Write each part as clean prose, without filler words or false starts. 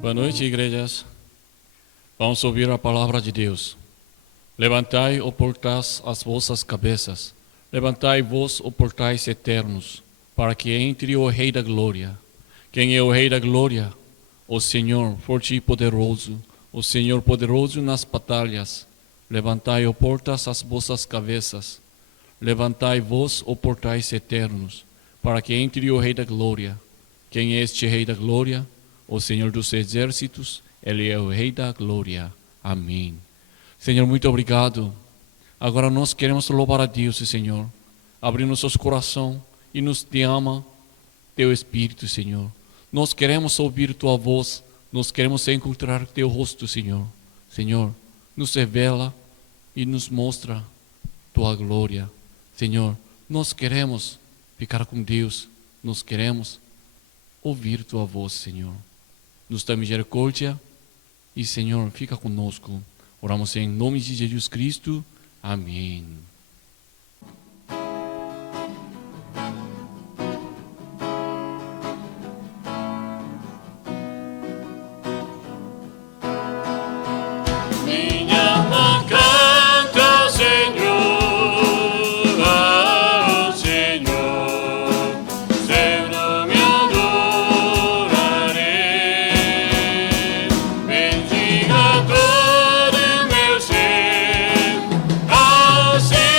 Boa noite, igrejas. Vamos ouvir a palavra de Deus. Levantai, ó portais, as vossas cabeças. Levantai vós, ó portais eternos, para que entre o Rei da Glória. Quem é o Rei da Glória? O Senhor, forte e poderoso, o Senhor poderoso nas batalhas. Levantai, ó portas, as vossas cabeças. Levantai vós, ó portais eternos, para que entre o Rei da Glória. Quem é este Rei da Glória? O Senhor dos Exércitos, Ele é o Rei da Glória. Amém. Senhor, muito obrigado. Agora nós queremos louvar a Deus, Senhor. Abrir nossos corações e nos derrama Teu Espírito, Senhor. Nós queremos ouvir Tua voz. Nós queremos encontrar Teu rosto, Senhor. Senhor, nos revela e nos mostra Tua glória. Senhor, nós queremos ficar com Deus. Nós queremos ouvir Tua voz, Senhor. Nos dá misericórdia e, Senhor, fica conosco. Oramos em nome de Jesus Cristo. Amém. Ao Senhor.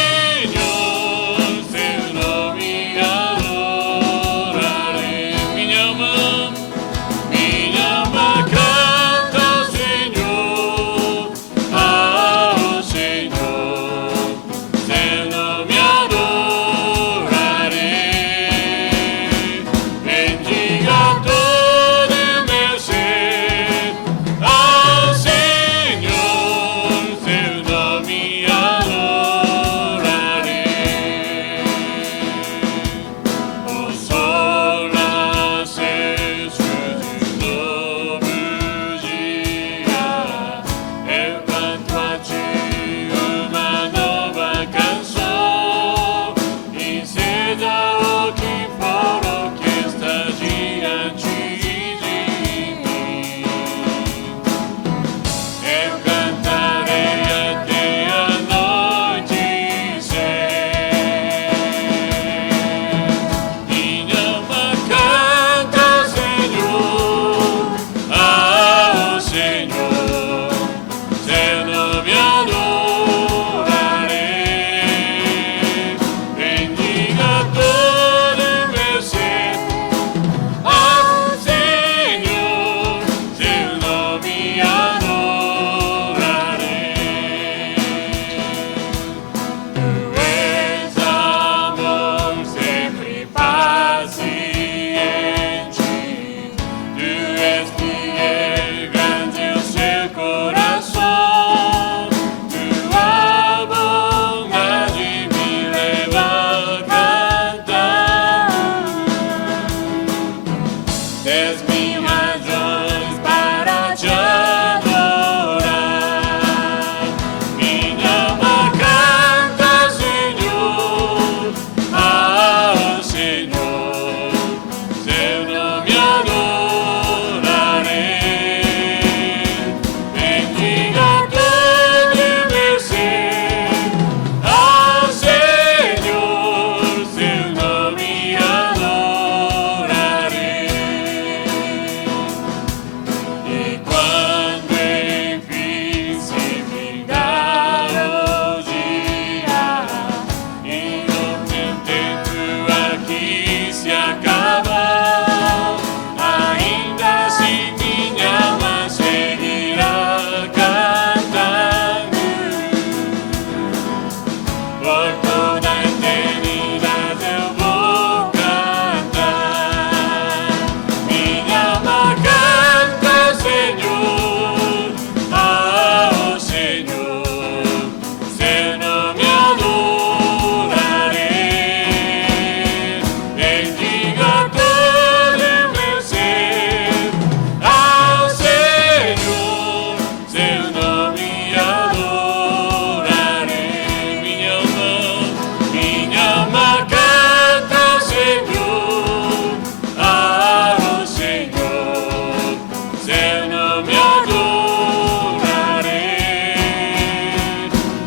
nome adorarei.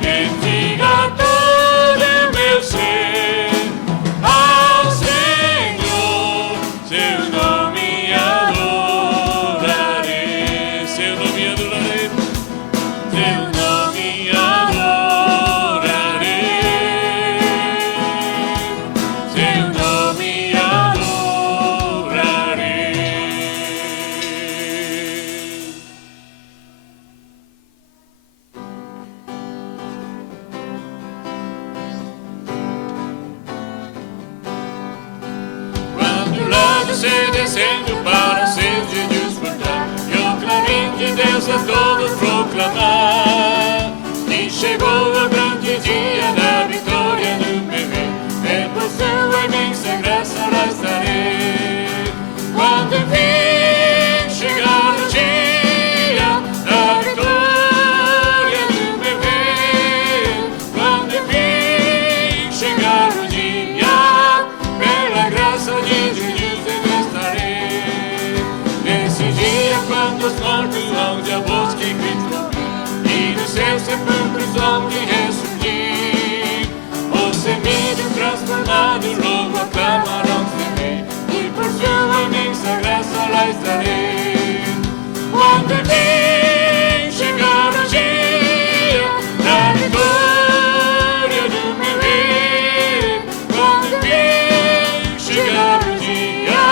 Bendiga todo o meu ser ao Senhor, seu nome adorarei, seu nome adorarei, seu nome adorarei, seu nome adorarei. Quando lá do céu descendo para os seus de desfrutar, e o clarim de Deus a todos proclamar, que chegou o grande dia da vitória do meu rei, e por sua imensa graça lá estarei. Quando enfim chegar o dia da vitória do meu rei, quando enfim chegar o dia, pela graça de Deus eu estarei. Nesse dia, quando os mortos vão de a voz que gritam, e dos seus sepulcros vão de ressurgir, o semido transformado logo aclamarão seu rei, e por sua imensa graça lá estarei. Quando enfim chegar o dia da vitória do meu rei, quando enfim chegar o dia,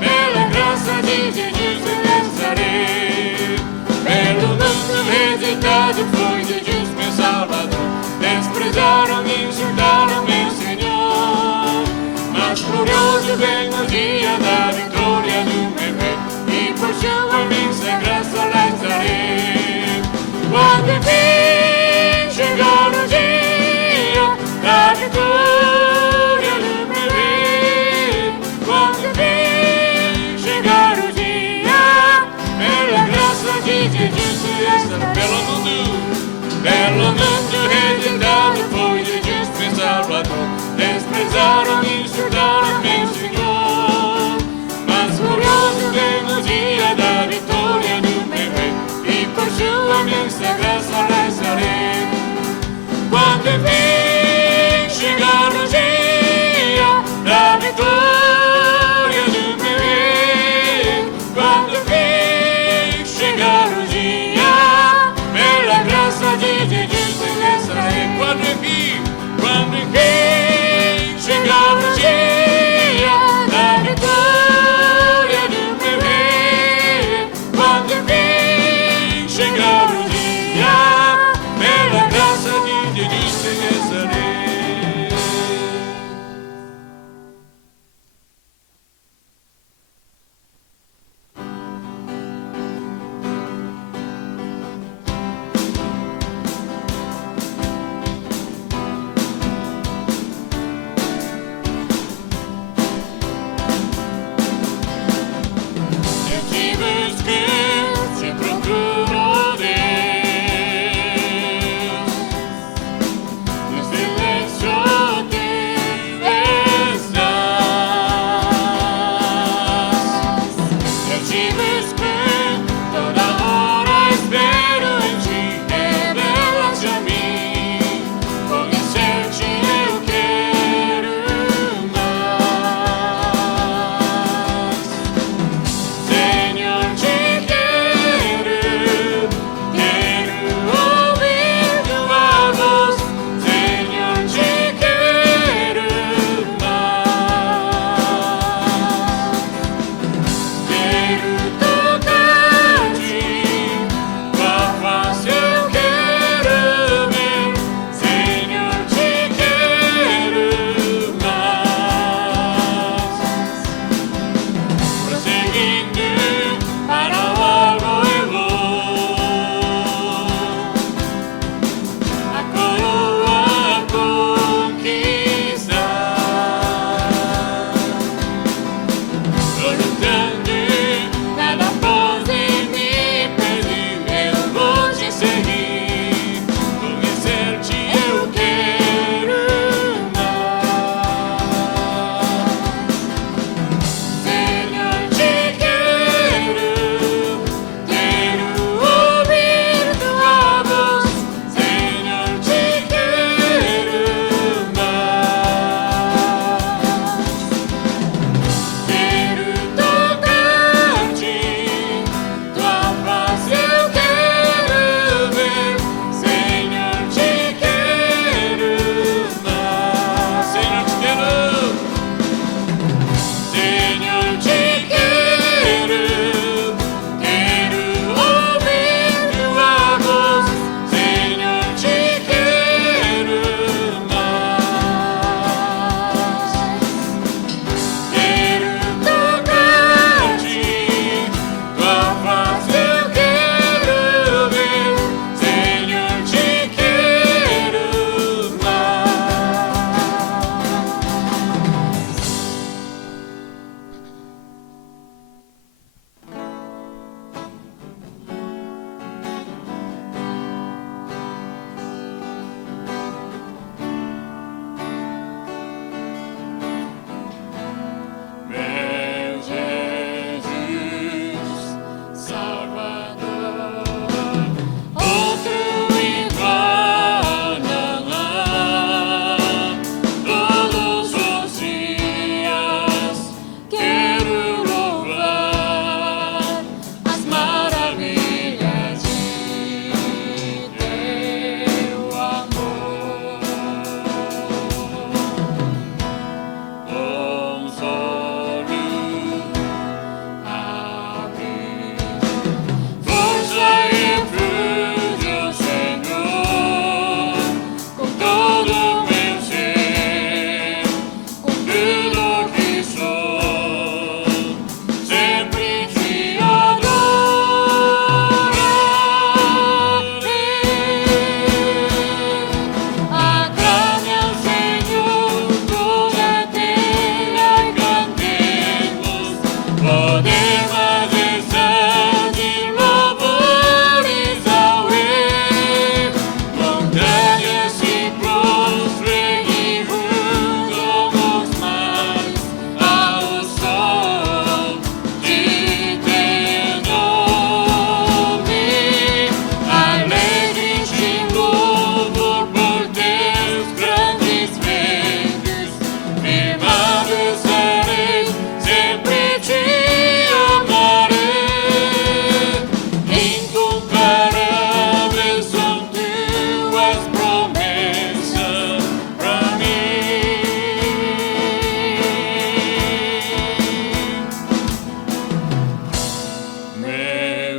pela graça de Jesus eu estarei. Pelo mundo rejeitado foi de Deus meu Salvador, desprezaram e insultaram meu Senhor, mas glorioso vem o dia da vitória do meu rei, e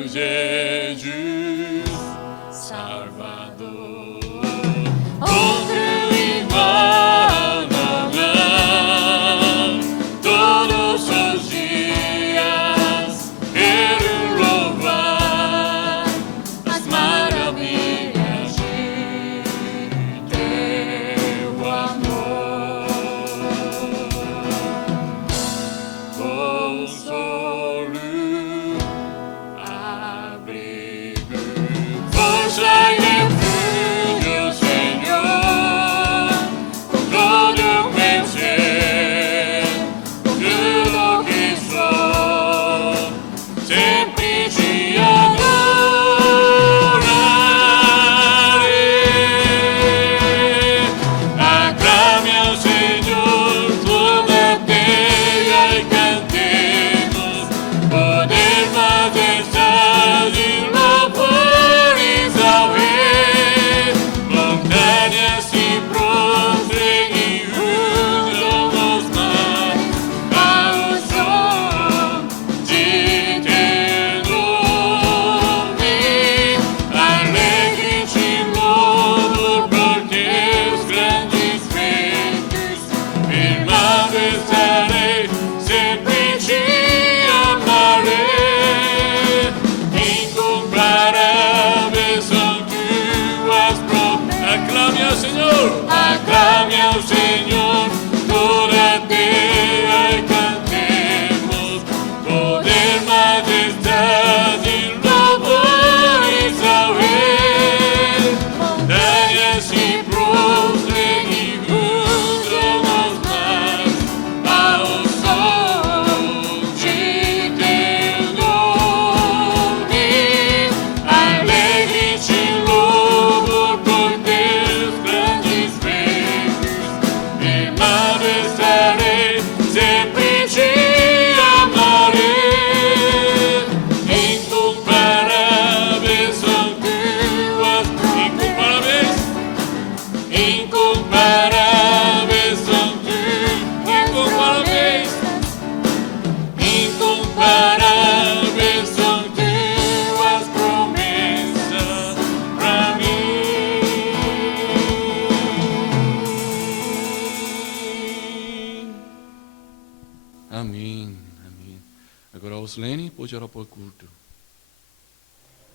Meu Jesus Salvador, outro igual não há. Todos os dias quero louvar as maravilhas de teu amor. Consolo, abrigo, força e refúgio, Senhor, com todo vencer tudo que sou, sempre te adorarei. Aclame ao Senhor toda a terra e cantemos poder, majestade e louvores ao Rei. Montanhas se prostrem e unjam os mares ao som de teu nome. Alegre te louvo por teus grandes feitos. Firmado estarei, sempre te amarei. Incomparáveis são tuas promessas. Aclame ao Senhor, aclame ao Senhor toda a terra e cantemos poder, majestade e louvores ao Rei. Montanhas se prostrem e unjam os mares ao som de teu nome. Alegre te louvo por teus grandes feitos. Firmado estarei, sempre te amarei. Incomparáveis são tuas, incomparáveis são incomparáveis são tuas promessas pra mim. Amém, amém. Agora, Oslene, pode orar por culto.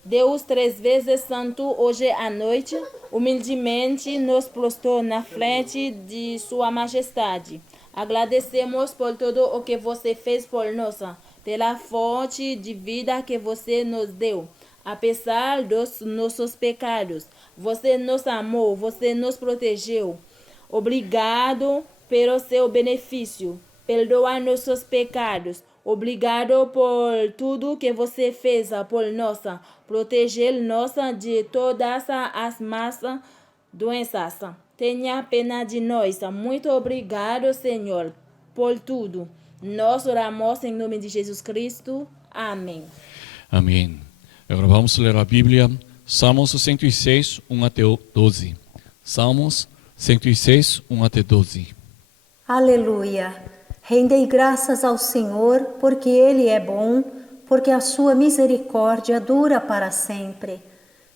Deus três vezes santo, hoje à noite, humildemente nos prostrou na frente de Sua Majestade. Agradecemos por tudo o que você fez por nós, pela fonte de vida que você nos deu. Apesar dos nossos pecados, você nos amou, você nos protegeu. Obrigado pelo seu benefício. Perdoa nossos pecados. Obrigado por tudo que você fez por nós. Proteger-nos de todas as más doenças. Tenha pena de nós. Muito obrigado, Senhor, por tudo. Nós oramos em nome de Jesus Cristo. Amém. Amém. Agora vamos ler a Bíblia, Salmos 106, 1 até 12. Salmos 106, 1 até 12. Aleluia! Rendei graças ao Senhor, porque Ele é bom, porque a sua misericórdia dura para sempre.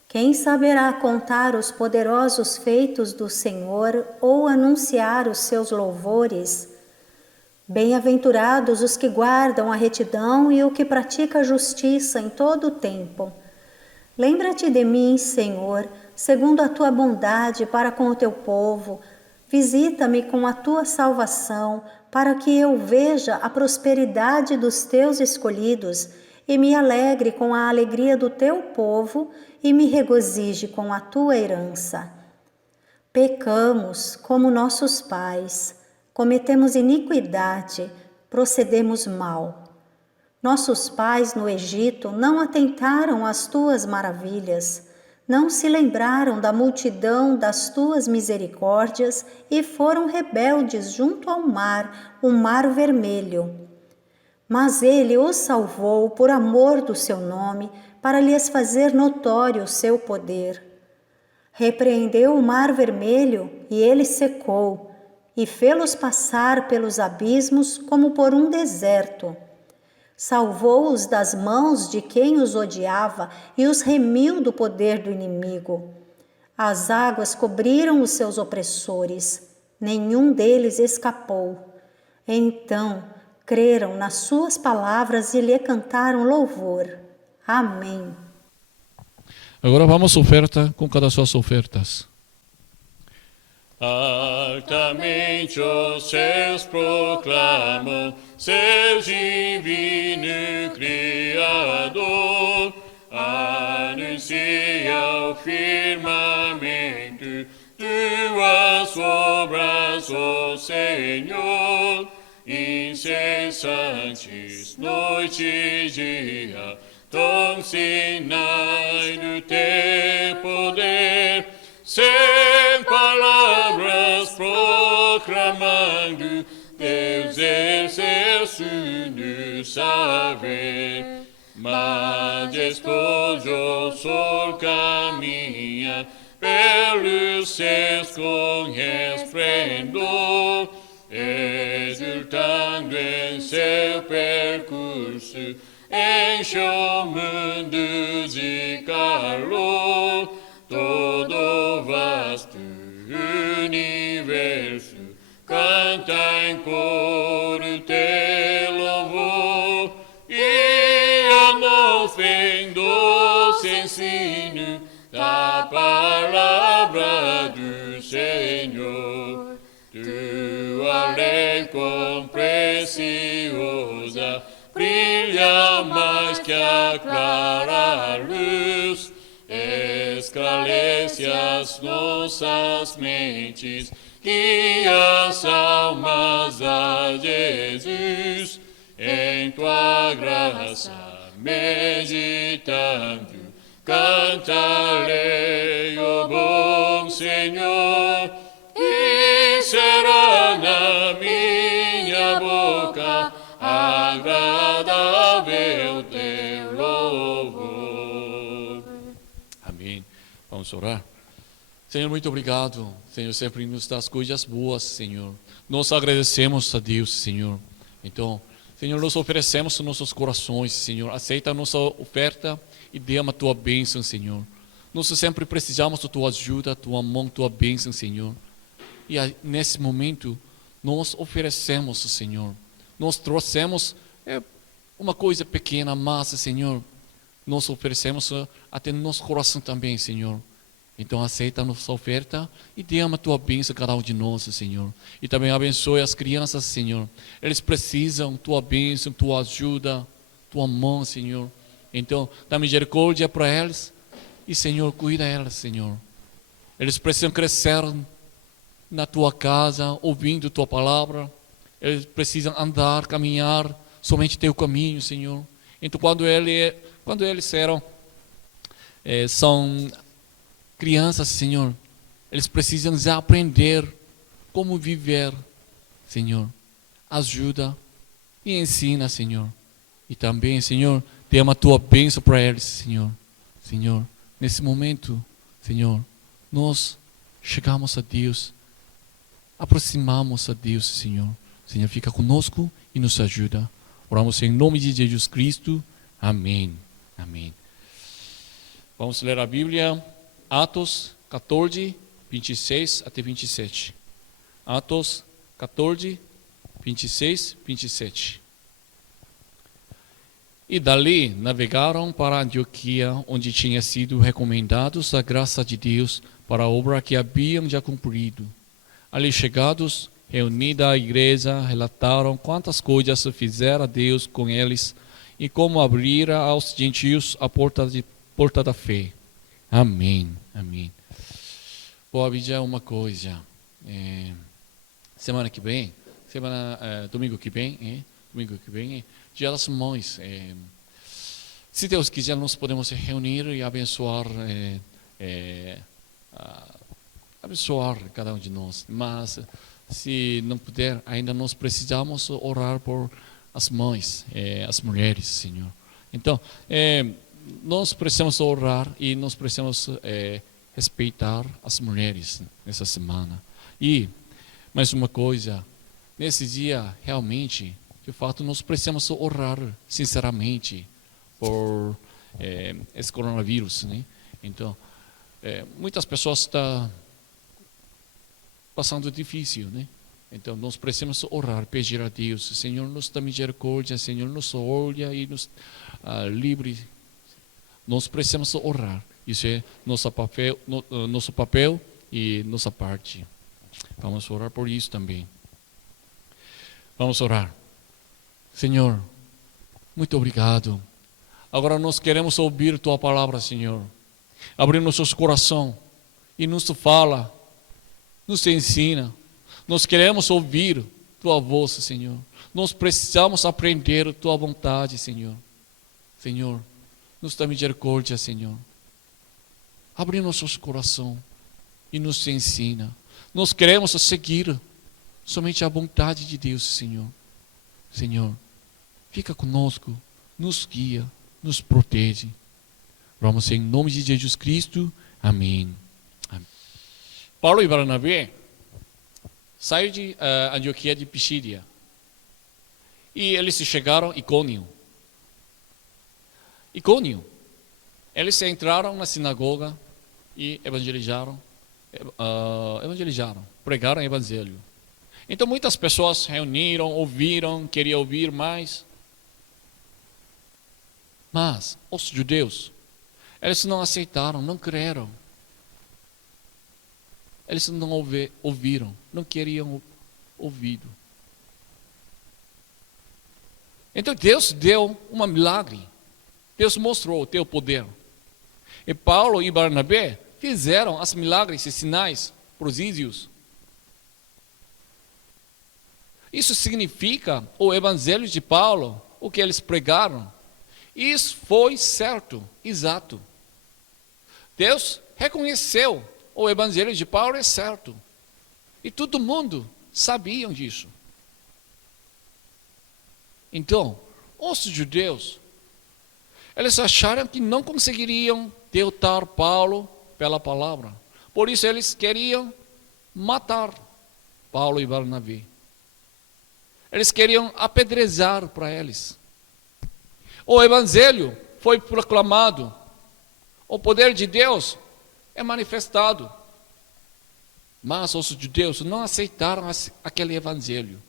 Quem saberá contar os poderosos feitos do Senhor ou anunciar os seus louvores? Bem-aventurados os que guardam a retidão e o que pratica a justiça em todo o tempo. Lembra-te de mim, Senhor, segundo a tua bondade para com o teu povo. Visita-me com a tua salvação, para que eu veja a prosperidade dos teus escolhidos e me alegre com a alegria do teu povo e me regozije com a tua herança. Pecamos como nossos pais, cometemos iniquidade, procedemos mal. Nossos pais no Egito não atentaram às tuas maravilhas, não se lembraram da multidão das tuas misericórdias e foram rebeldes junto ao mar, o mar vermelho. Mas ele os salvou por amor do seu nome, para lhes fazer notório o seu poder. Repreendeu o mar vermelho e ele secou, e fê-los passar pelos abismos como por um deserto. Salvou-os das mãos de quem os odiava e os remiu do poder do inimigo. As águas cobriram os seus opressores, nenhum deles escapou. Então creram nas suas palavras e lhe cantaram louvor. Amém. Agora vamos oferta com cada suas ofertas. Altamente os céus proclamam seu divino Criador, anuncia o firmamento tuas obras, ó Senhor, incessantes noite e dia, tão sinais do teu poder, sem palavras proclamando teus excelsos no saber. Majestoso sol caminha pelos céus com esplendor, exultando em seu percurso, enche o mundo de calor. Todo vasto universo canta em coro teu louvor, e a nós vem doce ensino da palavra do Senhor. Tua lei com preciosa brilha mais que a clara luz, esclarece as nossas mentes, guia as almas a Jesus. Em tua graça meditando, cantarei, ó bom Senhor, e será na minha boca agradável teu louvor. Amém. Vamos orar. Senhor, muito obrigado. Senhor, sempre nos dá coisas boas, Senhor. Nós agradecemos a Deus, Senhor. Então, Senhor, nós oferecemos nossos corações, Senhor. Aceita a nossa oferta e dê-me a tua bênção, Senhor. Nós sempre precisamos da tua ajuda, tua mão, tua bênção, Senhor. E nesse momento, nós oferecemos, Senhor. Nós trouxemos uma coisa pequena, mas, Senhor, nós oferecemos até no nosso coração também, Senhor. Então aceita a nossa oferta e dê-me a tua bênção a cada um de nós, Senhor. E também abençoe as crianças, Senhor. Eles precisam tua bênção, tua ajuda, tua mão, Senhor. Então dá misericórdia para eles e, Senhor, cuida delas, Senhor. Eles precisam crescer na tua casa, ouvindo tua palavra. Eles precisam andar, caminhar somente teu caminho, Senhor. Então quando eles são crianças, Senhor, eles precisam já aprender como viver, Senhor. Ajuda e ensina, Senhor. E também, Senhor, dê-me a tua bênção para eles, Senhor. Senhor, nesse momento, Senhor, nós chegamos a Deus, aproximamos a Deus, Senhor. Senhor, fica conosco e nos ajuda. Oramos em nome de Jesus Cristo. Amém. Amém. Vamos ler a Bíblia. Atos 14, 26 até 27. Atos 14, 26, 27. E dali navegaram para Antioquia, onde tinha sido recomendados a graça de Deus para a obra que haviam já cumprido. Ali chegados, reunida a igreja, relataram quantas coisas fizera Deus com eles e como abrira aos gentios a porta da fé. Amém, amém. Vou avisar uma coisa. Semana que vem, domingo que vem, Dia das Mães. Se Deus quiser, nós podemos se reunir e abençoar, abençoar cada um de nós. Mas se não puder, ainda nós precisamos orar por as mães, as mulheres, Senhor. Então, nós precisamos orar e nós precisamos respeitar as mulheres nessa semana. E mais uma coisa, nesse dia realmente de fato, nós precisamos orar sinceramente por esse coronavírus, né? Então, muitas pessoas estão passando difícil, né? Então, nós precisamos orar, pedir a Deus, Senhor, nos dá misericórdia, Senhor, nos olha e nos livre. Nós precisamos orar. Isso é nosso papel e nossa parte. Vamos orar por isso também. Vamos orar. Senhor, muito obrigado. Agora nós queremos ouvir Tua palavra, Senhor. Abrir nossos corações e nos fala, nos ensina. Nós queremos ouvir Tua voz, Senhor. Nós precisamos aprender Tua vontade, Senhor. Senhor, nos dá misericórdia, Senhor. Abre nossos corações e nos ensina. Nós queremos seguir somente a vontade de Deus, Senhor. Senhor, fica conosco, nos guia, nos protege. Vamos em nome de Jesus Cristo. Amém. Amém. Paulo e Barnabé saíram de Antioquia de Pisídia e eles chegaram a Icônio. Eles entraram na sinagoga e evangelizaram, pregaram o evangelho. Então muitas pessoas reuniram, ouviram, queriam ouvir mais. Mas os judeus, eles não aceitaram, não creram. Eles não ouviram, não queriam ouvido. Então Deus deu um milagre. Deus mostrou o teu poder. E Paulo e Barnabé fizeram os milagres e sinais, prodígios. Isso significa o evangelho de Paulo, o que eles pregaram. Isso foi certo, exato. Deus reconheceu o evangelho de Paulo é certo. E todo mundo sabia disso. Então, os judeus, eles acharam que não conseguiriam derrotar Paulo pela palavra. Por isso eles queriam matar Paulo e Barnabé. Eles queriam apedrejar para eles. O evangelho foi proclamado. O poder de Deus é manifestado. Mas os judeus não aceitaram aquele evangelho.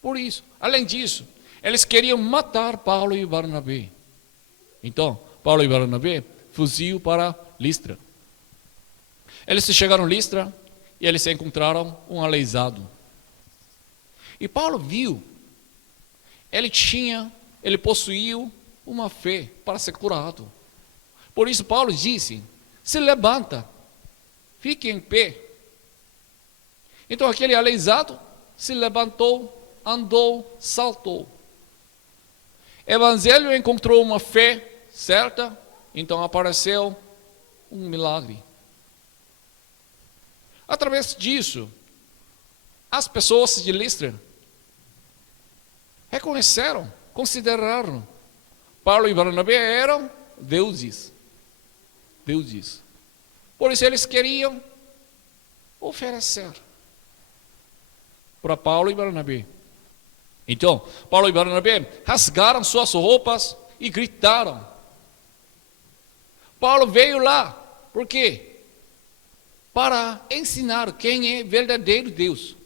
Por isso, além disso, eles queriam matar Paulo e Barnabé. Então, Paulo e Barnabé fugiram para Listra. Eles chegaram a Listra e eles encontraram um aleijado. E Paulo viu, ele possuiu uma fé para ser curado. Por isso Paulo disse, se levanta, fique em pé. Então aquele aleijado se levantou, andou, saltou. O evangelho encontrou uma fé certa, então apareceu um milagre. Através disso, as pessoas de Listra reconheceram, consideraram Paulo e Barnabé eram deuses. Por isso eles queriam oferecer para Paulo e Barnabé. Então, Paulo e Barnabé rasgaram suas roupas e gritaram. Paulo veio lá, por quê? Para ensinar quem é verdadeiro Deus.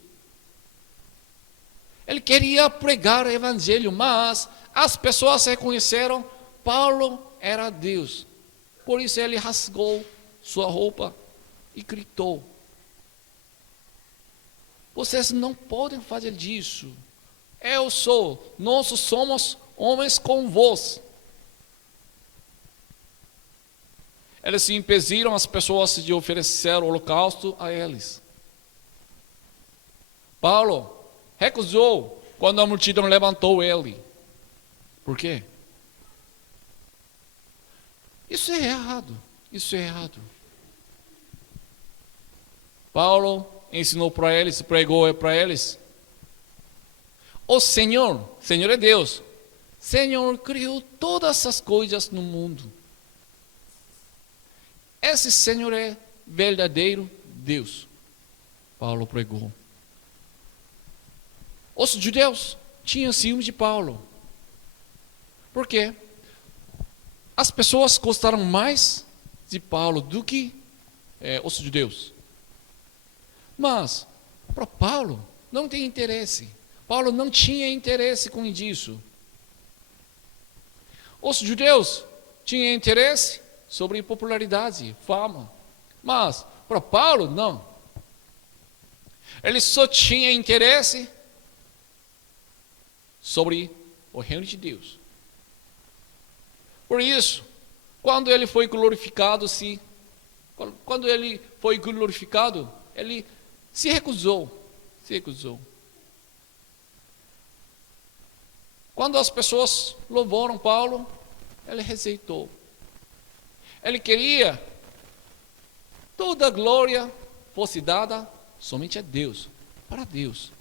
Ele queria pregar o evangelho, mas as pessoas reconheceram Paulo era Deus. Por isso ele rasgou sua roupa e gritou. Vocês não podem fazer disso. Nós somos homens como vós. Eles impediram as pessoas de oferecer o holocausto a eles. Paulo recusou quando a multidão levantou ele. Por quê? Isso é errado. Paulo ensinou para eles, pregou para eles. O Senhor é Deus. Senhor criou todas as coisas no mundo. Esse Senhor é verdadeiro Deus. Paulo pregou. Os judeus tinham ciúme de Paulo. Por quê? As pessoas gostaram mais de Paulo do que os judeus. Mas, para Paulo, não tem interesse. Paulo não tinha interesse com isso. Os judeus tinham interesse sobre popularidade, fama. Mas, para Paulo, não. Ele só tinha interesse sobre o reino de Deus. Por isso, quando ele foi glorificado, ele se recusou. Quando as pessoas louvaram Paulo, ele rejeitou. Ele queria toda a glória fosse dada somente a Deus, para Deus.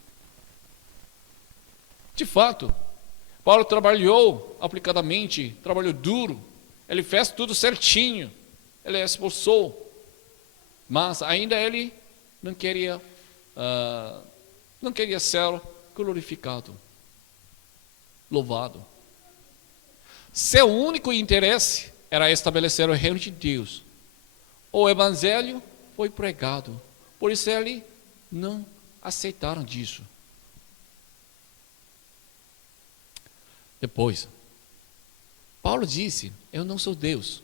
De fato, Paulo trabalhou aplicadamente, trabalhou duro, ele fez tudo certinho, ele esforçou, mas ainda ele não queria ser glorificado, louvado. Seu único interesse era estabelecer o reino de Deus. O evangelho foi pregado, por isso ele não aceitaram disso. Depois, Paulo disse, eu não sou Deus.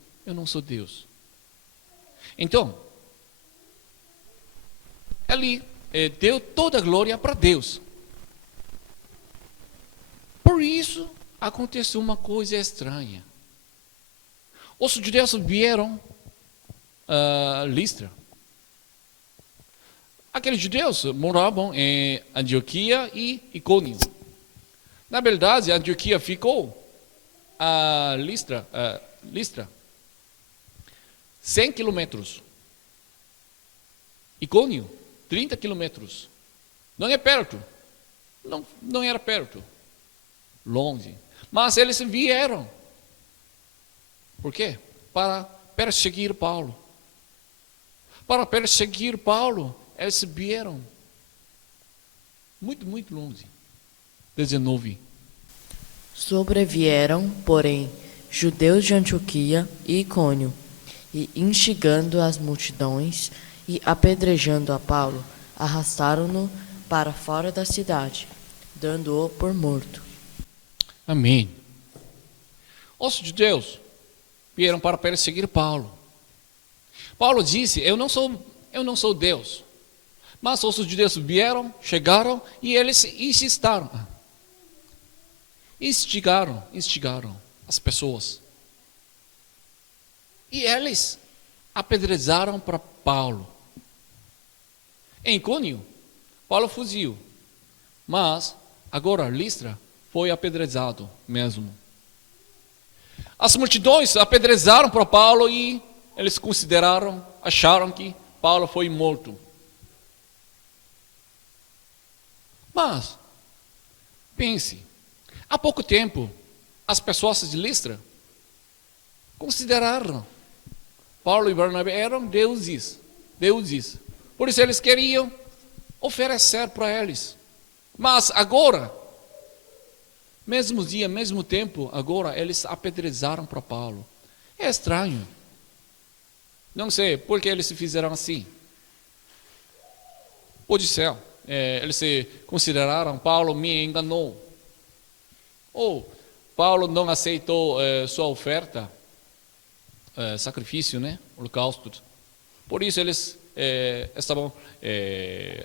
Então, ele deu toda a glória para Deus. Por isso, aconteceu uma coisa estranha. Os judeus vieram a Listra. Aqueles judeus moravam em Antioquia e Icônio. Na verdade, Antioquia ficou a Listra 100 quilômetros. Icônio, 30 quilômetros. Não é perto. Não era perto. Longe. Mas eles vieram. Por quê? Para perseguir Paulo. Para perseguir Paulo, eles vieram. Muito, muito longe. 19. Sobrevieram, porém, judeus de Antioquia e Icônio, e instigando as multidões e apedrejando a Paulo, arrastaram-no para fora da cidade, dando-o por morto. Amém. Os judeus vieram para perseguir Paulo. Paulo disse, eu não sou Deus. Mas os judeus vieram, chegaram e eles instigaram as pessoas. E eles apedrejaram para Paulo. Em Icônio, Paulo fugiu. Mas agora Listra foi apedrejado mesmo. As multidões apedrejaram para Paulo e eles acharam que Paulo foi morto. Mas, pense, há pouco tempo, as pessoas de Listra consideraram Paulo e Barnabé eram deuses. Por isso eles queriam oferecer para eles. Mas agora, mesmo dia, mesmo tempo, agora eles apedrejaram para Paulo. É estranho. Não sei por que eles se fizeram assim. Pode ser. Eles se consideraram, Paulo me enganou. Ou Paulo não aceitou sua oferta, sacrifício, né? Holocausto. Por isso eles estavam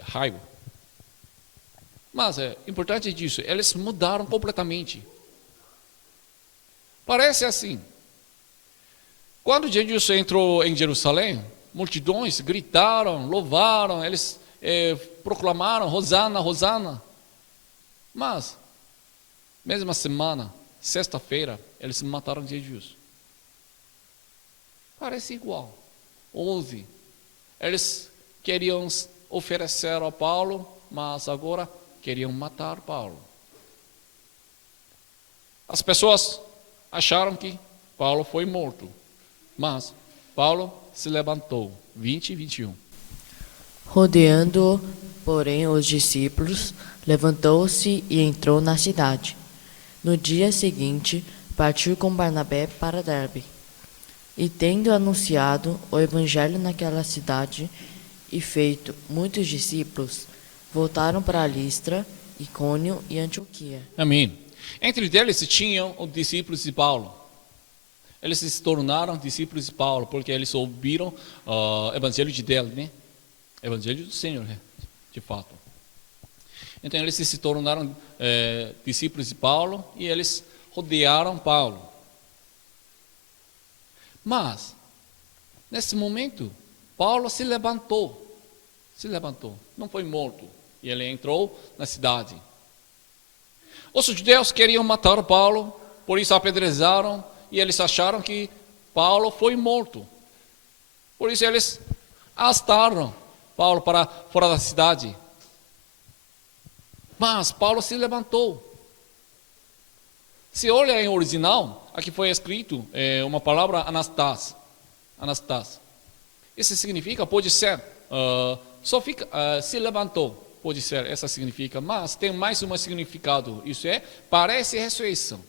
raiva. Mas importante é disso, eles mudaram completamente. Parece assim. Quando Jesus entrou em Jerusalém, multidões gritaram, louvaram, eles proclamaram, Hosana, Hosana. Mas, mesma semana, sexta-feira, eles mataram Jesus. Parece igual. 11. Eles queriam oferecer a Paulo, mas agora queriam matar Paulo. As pessoas acharam que Paulo foi morto. Mas Paulo se levantou. 20 e 21. Rodeando-o, porém, os discípulos, levantou-se e entrou na cidade. No dia seguinte, partiu com Barnabé para Derbe. E tendo anunciado o evangelho naquela cidade e feito muitos discípulos, voltaram para Listra, Icônio e Antioquia. Amém. Entre eles tinham os discípulos de Paulo. Eles se tornaram discípulos de Paulo porque eles ouviram o evangelho de Deus, né? Evangelho do Senhor, de fato. Então eles se tornaram discípulos de Paulo e eles rodearam Paulo. Mas, nesse momento, Paulo se levantou, não foi morto, e ele entrou na cidade. Os judeus queriam matar Paulo, por isso apedrejaram, e eles acharam que Paulo foi morto. Por isso eles arrastaram Paulo para fora da cidade. Mas Paulo se levantou. Se olha em original, aqui foi escrito uma palavra anastas. Isso significa, pode ser, se levantou, pode ser, essa significa, mas tem mais um significado, isso é, parece ressurreição.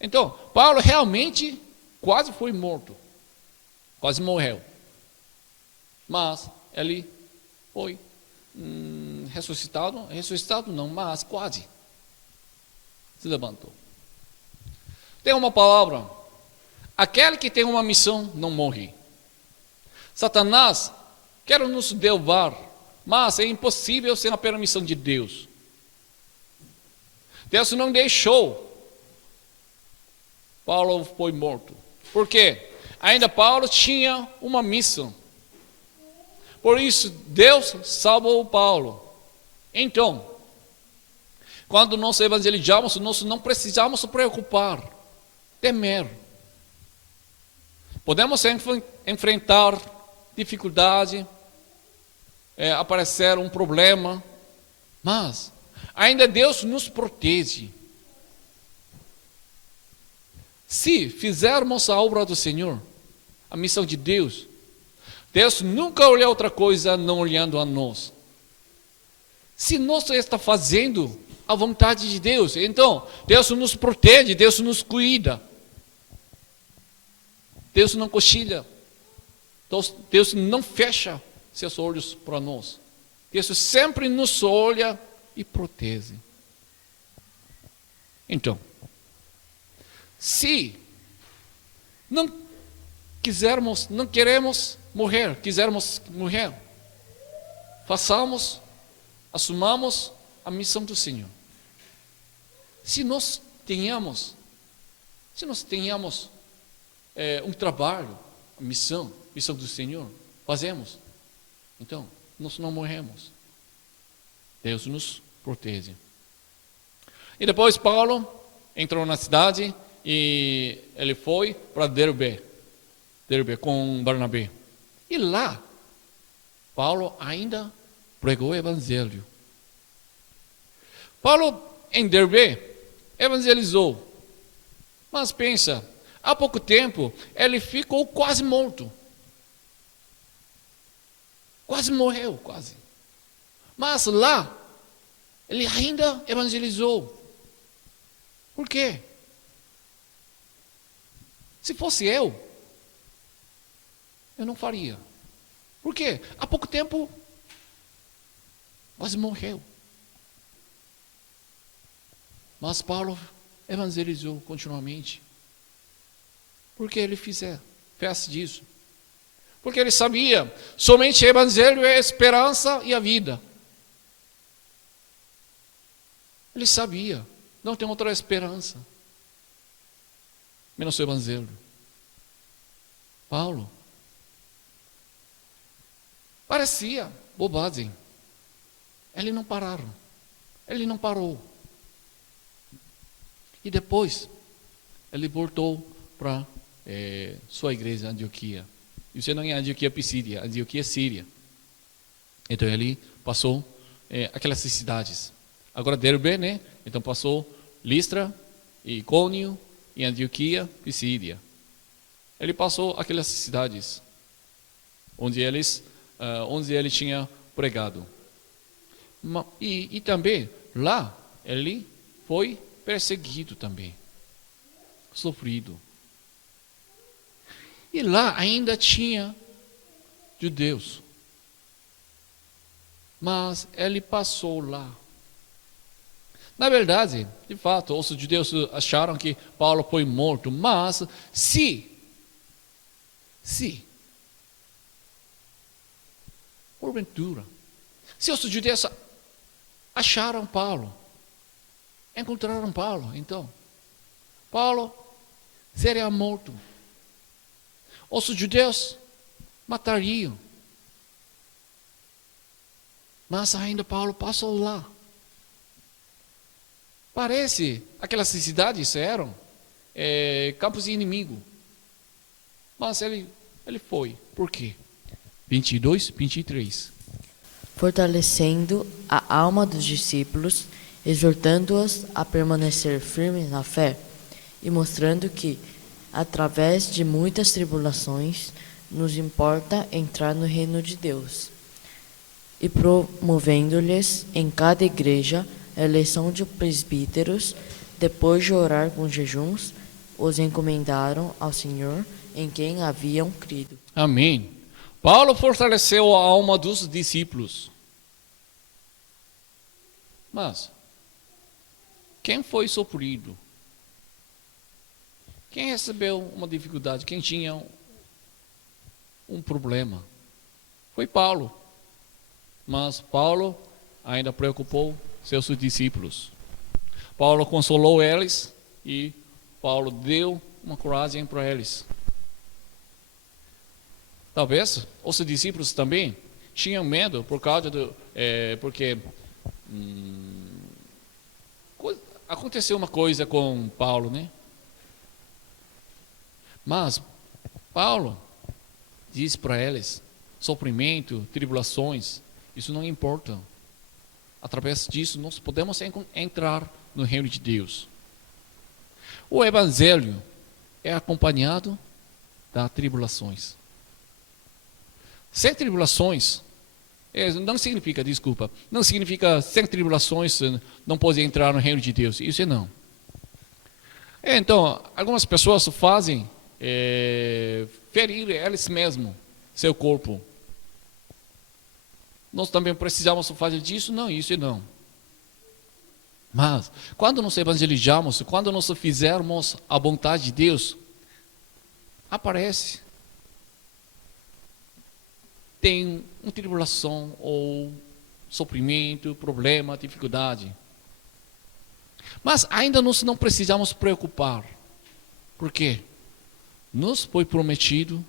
Então, Paulo realmente quase foi morto, quase morreu. Mas ele foi ressuscitado não, mas quase se levantou. Tem uma palavra, aquele que tem uma missão não morre. Satanás quer nos derrubar, mas é impossível sem a permissão de Deus. Deus não deixou Paulo foi morto. Por quê? Ainda Paulo tinha uma missão. Por isso, Deus salvou Paulo. Então, quando nós evangelizamos, nós não precisamos nos preocupar, temer. Podemos enfrentar dificuldade, aparecer um problema, mas ainda Deus nos protege. Se fizermos a obra do Senhor, a missão de Deus, Deus nunca olha outra coisa não olhando a nós. Se nós estamos fazendo a vontade de Deus, então Deus nos protege, Deus nos cuida. Deus não cochila. Deus não fecha seus olhos para nós. Deus sempre nos olha e protege. Então, se não queremos morrer, quisermos morrer, assumamos a missão do Senhor. Se nós tenhamos um trabalho, a missão do Senhor, fazemos, então nós não morremos. Deus nos protege. E depois Paulo entrou na cidade e ele foi para Derbe com Barnabé. E lá, Paulo ainda pregou o evangelho. Paulo em Derbe evangelizou. Mas pensa, há pouco tempo ele ficou quase morto. Quase morreu, quase. Mas lá, ele ainda evangelizou. Por quê? Se fosse eu não faria. Por quê? Há pouco tempo, quase morreu. Mas Paulo evangelizou continuamente. Porque ele fez disso. Porque ele sabia, somente o evangelho é a esperança e a vida. Ele sabia, não tem outra esperança, menos o evangelho. Paulo parecia bobagem. Ele não parou. E depois, ele voltou para sua igreja, Antioquia. Isso não é Antioquia Pisídia, Antioquia Síria. Então ele passou aquelas cidades. Agora Derbe, né? Então passou Listra, Icônio e Antioquia Pisídia. Ele passou aquelas cidades onde eles onde ele tinha pregado. E também lá ele foi perseguido também, sofrido. E lá ainda tinha judeus. Mas ele passou lá. Na verdade, de fato, os judeus acharam que Paulo foi morto, mas se porventura, se os judeus acharam Paulo, encontraram Paulo, então, Paulo seria morto. Os judeus matariam. Mas ainda Paulo passou lá. Parece, aquelas cidades eram campos de inimigo. Mas ele foi. Por quê? 22, 23. Fortalecendo a alma dos discípulos, exortando-os a permanecer firmes na fé e mostrando que, através de muitas tribulações, nos importa entrar no reino de Deus. E promovendo-lhes em cada igreja a eleição de presbíteros, depois de orar com jejuns, os encomendaram ao Senhor em quem haviam crido. Amém. Paulo fortaleceu a alma dos discípulos. Mas, quem foi sofrido? Quem recebeu uma dificuldade? Quem tinha um problema? Foi Paulo. Mas Paulo ainda preocupou seus discípulos. Paulo consolou eles e Paulo deu uma coragem para eles. Talvez os discípulos também tinham medo por causa porque aconteceu uma coisa com Paulo, né? Mas Paulo diz para eles: sofrimento, tribulações, isso não importa. Através disso nós podemos entrar no reino de Deus. O evangelho é acompanhado das tribulações. Sem tribulações, não significa sem tribulações não pode entrar no reino de Deus. Isso não. Então, algumas pessoas fazem ferir eles mesmos, seu corpo. Nós também precisamos fazer disso? Não, isso não. Mas, quando nós evangelizamos, quando nós fizermos a vontade de Deus, aparece. Tem uma tribulação ou sofrimento, problema, dificuldade. Mas ainda nós não precisamos preocupar. Por quê? Nos foi prometido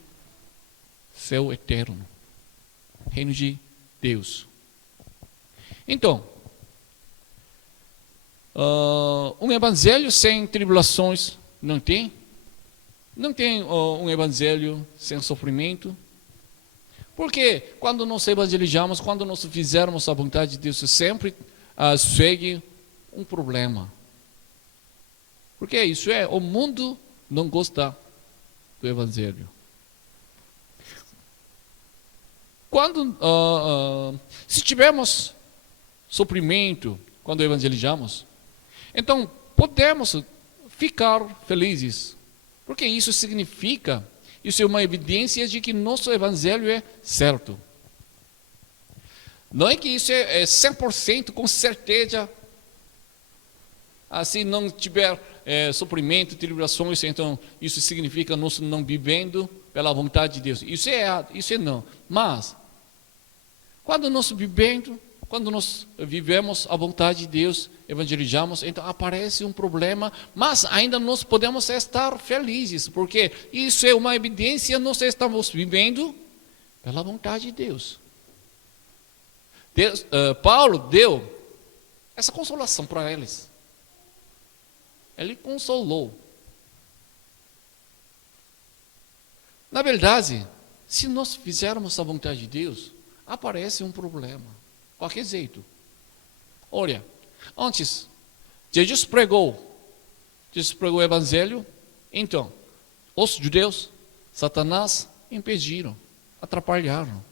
céu eterno, reino de Deus. Então, um evangelho sem tribulações não tem? Não tem um evangelho sem sofrimento? Porque quando nós evangelizamos, quando nós fizermos a vontade de Deus, sempre segue um problema. Porque isso o mundo não gosta do evangelho. Quando, se tivermos sofrimento quando evangelizamos, então podemos ficar felizes, porque isso significa, isso é uma evidência de que nosso evangelho é certo. Não é que isso é 100% com certeza. Se não tiver sofrimento, tribulações, então isso significa nós não vivendo pela vontade de Deus. Isso é errado, isso é não. Mas, quando nós vivemos a vontade de Deus, evangelizamos, então aparece um problema, mas ainda nós podemos estar felizes, porque isso é uma evidência, nós estamos vivendo pela vontade de Deus. Paulo deu essa consolação para eles. Ele consolou. Na verdade, se nós fizermos a vontade de Deus, aparece um problema. Qualquer jeito. Olha, antes, Jesus pregou o evangelho, então, os judeus, Satanás, impediram, atrapalharam.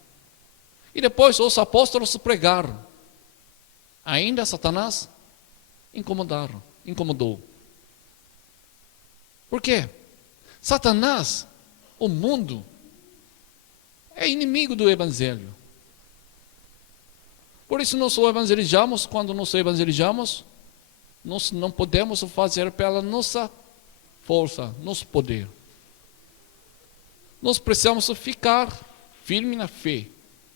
E depois os apóstolos pregaram. Ainda Satanás incomodou. Por quê? Satanás, o mundo, é inimigo do evangelho. Por isso nós evangelizamos, quando nós evangelizamos, nós não podemos fazer pela nossa força, nosso poder. Nós precisamos ficar firme na fé.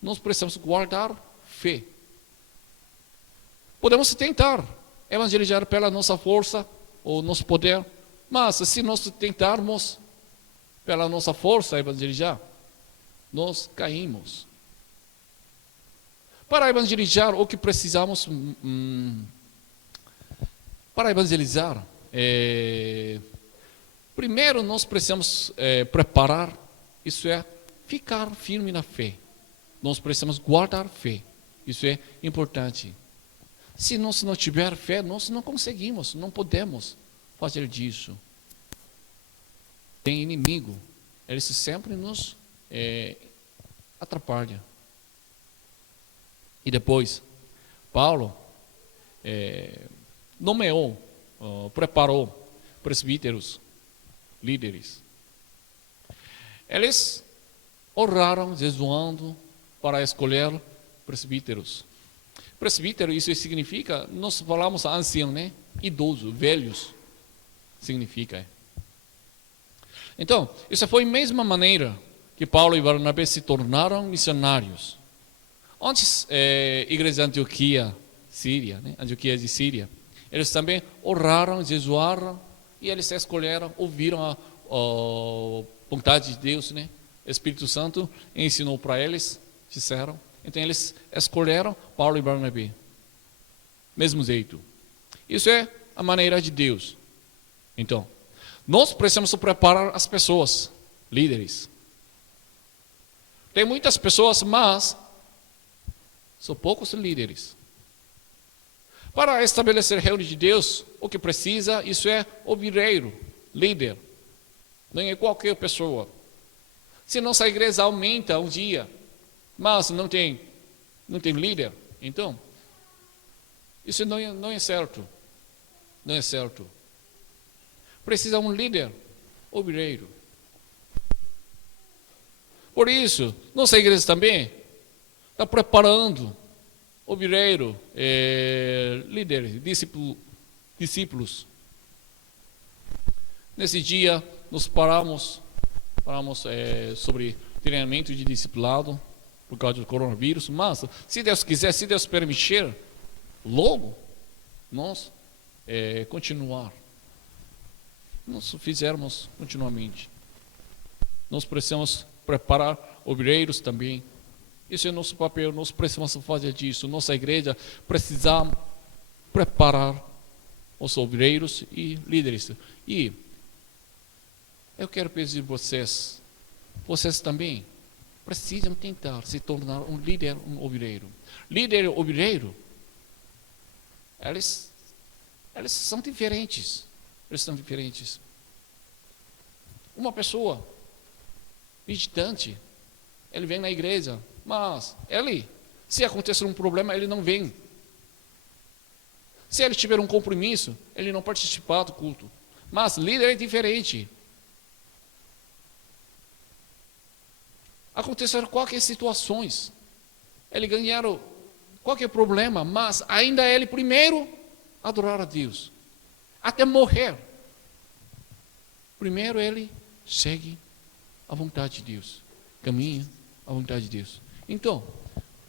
Nós precisamos guardar fé. Podemos tentar evangelizar pela nossa força ou nosso poder, mas se nós tentarmos pela nossa força evangelizar, nós caímos. Para evangelizar, o que precisamos para evangelizar, primeiro nós precisamos preparar, isso é, ficar firme na fé. Nós precisamos guardar fé, isso é importante. Se nós não tiver fé, nós não conseguimos, não podemos fazer disso. Tem inimigo, eles sempre nos atrapalham. E depois, Paulo nomeou, preparou presbíteros, líderes. Eles oraram, jejuando, para escolher presbíteros. Presbítero, isso significa, nós falamos ancião, né? Idoso, velhos, significa. Então, isso foi a mesma maneira que Paulo e Barnabé se tornaram missionários. Antes, igreja de Antioquia, Síria, né? Antioquia de Síria, eles também oraram, jejuaram, e eles escolheram, ouviram a vontade de Deus, né? O Espírito Santo ensinou para eles, disseram. Então eles escolheram Paulo e Barnabé. Mesmo jeito. Isso é a maneira de Deus. Então, nós precisamos preparar as pessoas, líderes. Tem muitas pessoas, mas são poucos líderes. Para estabelecer o reino de Deus, o que precisa, isso é obreiro, líder. Não é qualquer pessoa. Se nossa igreja aumenta um dia, mas não tem líder, então, isso não é certo. Não é certo. Precisa um líder, obreiro. Por isso, nossa igreja também está preparando obreiro, líderes, discípulos. Nesse dia, nós paramos sobre treinamento de discipulado por causa do coronavírus, mas se Deus quiser, se Deus permitir, logo nós continuar. Nós fizermos continuamente. Nós precisamos preparar obreiros também. Isso é nosso papel, nós precisamos fazer disso. Nossa igreja precisa preparar os obreiros e líderes. E eu quero pedir vocês também precisam tentar se tornar um líder, um obreiro. Líder e obreiro, eles são diferentes. Eles são diferentes. Uma pessoa visitante, ele vem na igreja, mas se acontecer um problema, ele não vem. Se ele tiver um compromisso, ele não participa do culto. Mas líder é diferente. Acontecer qualquer situações, ele ganhar qualquer problema, mas ainda ele primeiro adorar a Deus, até morrer. Primeiro ele segue a vontade de Deus, caminha a vontade de Deus. Então,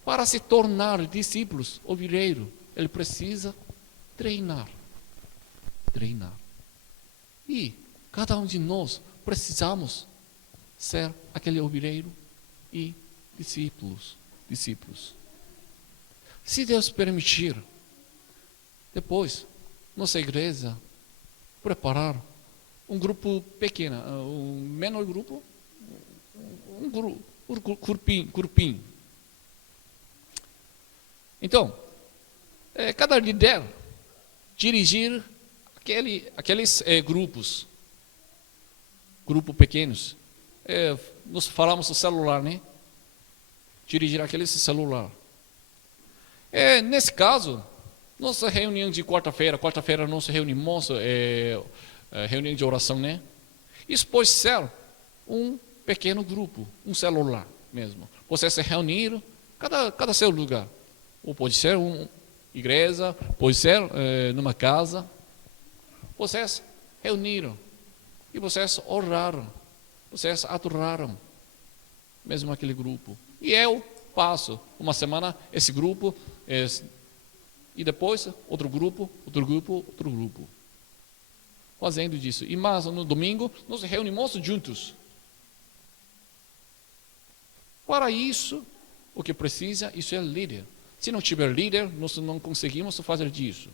para se tornar discípulos, obreiro, ele precisa treinar. E cada um de nós precisamos ser aquele obreiro e discípulos. Se Deus permitir, depois, nossa igreja preparar um grupo pequeno, um menor grupo, um grupinho. Então, cada líder dirigir aqueles grupos pequenos. Nós falamos do celular, né? dirigir aquele celular. Nesse caso, nossa reunião de quarta-feira nós reunimos, reunião de oração, né? Isso pode ser um pequeno grupo, um celular mesmo. Você se reunir, cada seu lugar. Ou pode ser uma igreja, pode ser numa casa. Vocês reuniram e vocês oraram, vocês adoraram, mesmo aquele grupo. E eu passo uma semana esse grupo, e depois outro grupo, fazendo disso. E mas no domingo nós reunimos juntos. Para isso, o que precisa, isso é líder. Se não tiver líder, nós não conseguimos fazer disso.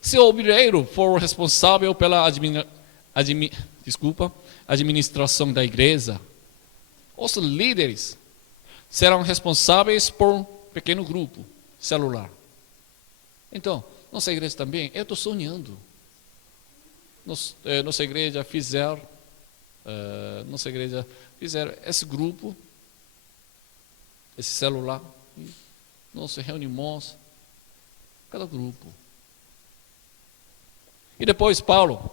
Se o obreiro for responsável pela administração da igreja, os líderes serão responsáveis por um pequeno grupo celular. Então, nossa igreja também, eu estou sonhando. Nossa igreja fizer esse grupo, esse celular, nós reunimos cada grupo. E depois Paulo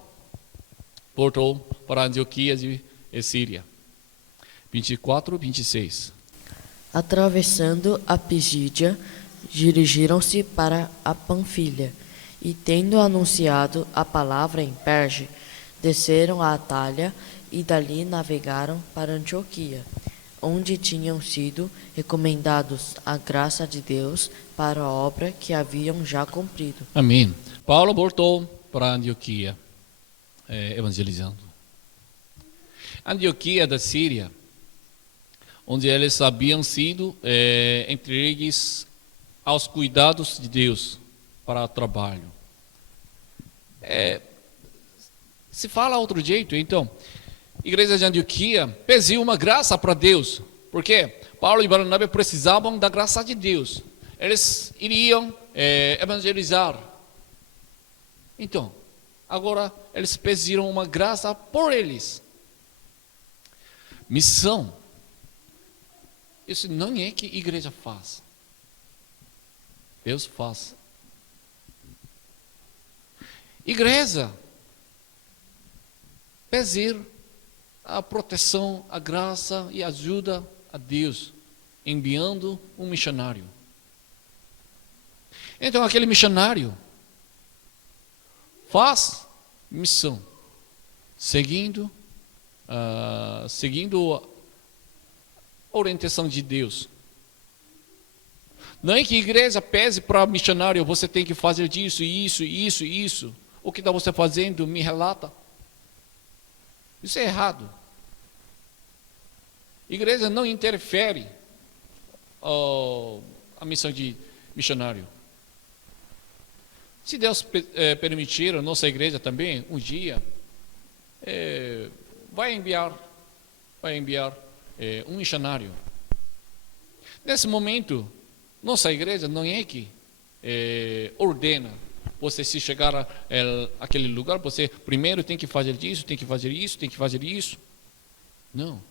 voltou para Antioquia de Síria. 24, 26. Atravessando a Pisídia, dirigiram-se para a Panfilha, e tendo anunciado a palavra em Perge, desceram a Atália e dali navegaram para Antioquia, onde tinham sido recomendados à graça de Deus para a obra que haviam já cumprido. Amém. Paulo voltou para Antioquia, evangelizando. Antioquia da Síria, onde eles haviam sido entregues aos cuidados de Deus para o trabalho. Se fala outro jeito, então, a igreja de Antioquia pediu uma graça para Deus, porque Paulo e Barnabé precisavam da graça de Deus. Eles iriam evangelizar. Então, agora eles pediram uma graça por eles. Missão. Isso não é que a igreja faz. Deus faz. Igreja, pedir a proteção, a graça e a ajuda a Deus, enviando um missionário. Então aquele missionário faz missão, seguindo a orientação de Deus. Não é que a igreja pese para o missionário, você tem que fazer disso, isso. O que está você fazendo? Me relata. Isso é errado. A igreja não interfere a missão de missionário. Se Deus permitir, a nossa igreja também, um dia, vai enviar um missionário. Nesse momento, nossa igreja não é que ordena você se chegar àquele lugar, você primeiro tem que fazer isso, tem que fazer isso. Não.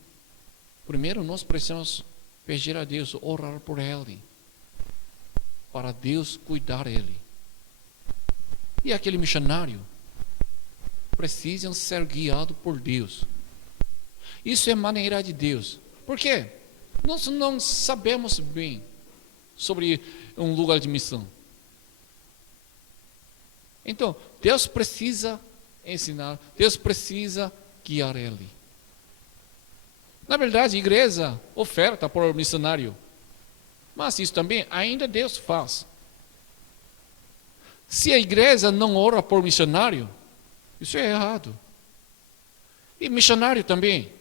Primeiro nós precisamos pedir a Deus, orar por ele, para Deus cuidar dele. E aquele missionário precisa ser guiado por Deus. Isso é maneira de Deus. Por quê? Nós não sabemos bem sobre um lugar de missão. Então, Deus precisa ensinar, Deus precisa guiar ele. Na verdade, a igreja oferta para o missionário, mas isso também ainda Deus faz. Se a igreja não ora por missionário, isso é errado. E missionário também.